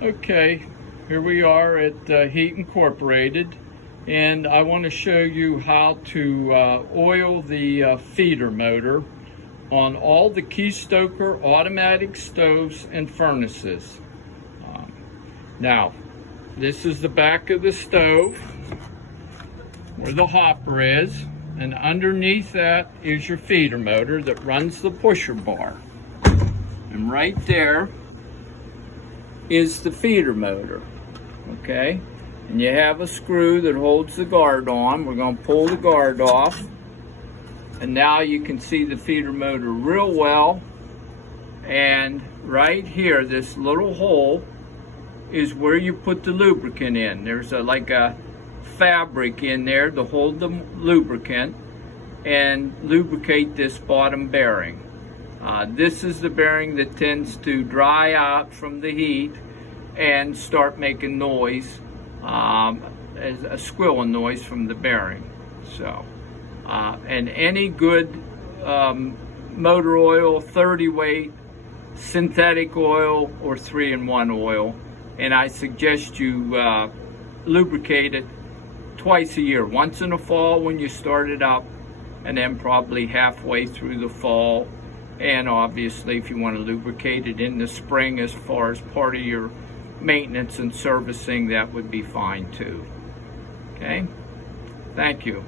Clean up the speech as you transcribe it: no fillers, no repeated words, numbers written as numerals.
Okay, here we are at Heat Incorporated, and I want to show you how to oil the feeder motor on all the Keystoker automatic stoves and furnaces. Now, this is the back of the stove where the hopper is, and underneath that is your feeder motor that runs the pusher bar. And right there is the feeder motor, okay? And you have a screw that holds the guard on. We're going to pull the guard off, and now you can see the feeder motor real well. And right here, this little hole is where you put the lubricant in. There's like a fabric in there to hold the lubricant and lubricate this bottom bearing. This is the bearing that tends to dry out from the heat and start making noise, as a squealing noise from the bearing. So, and any good motor oil, 30 weight, synthetic oil, or 3-in-1 oil, and I suggest you lubricate it twice a year. Once in the fall when you start it up, and then probably halfway through the fall. And obviously, if you want to lubricate it in the spring as far as part of your maintenance and servicing, that would be fine too. Okay? Thank you.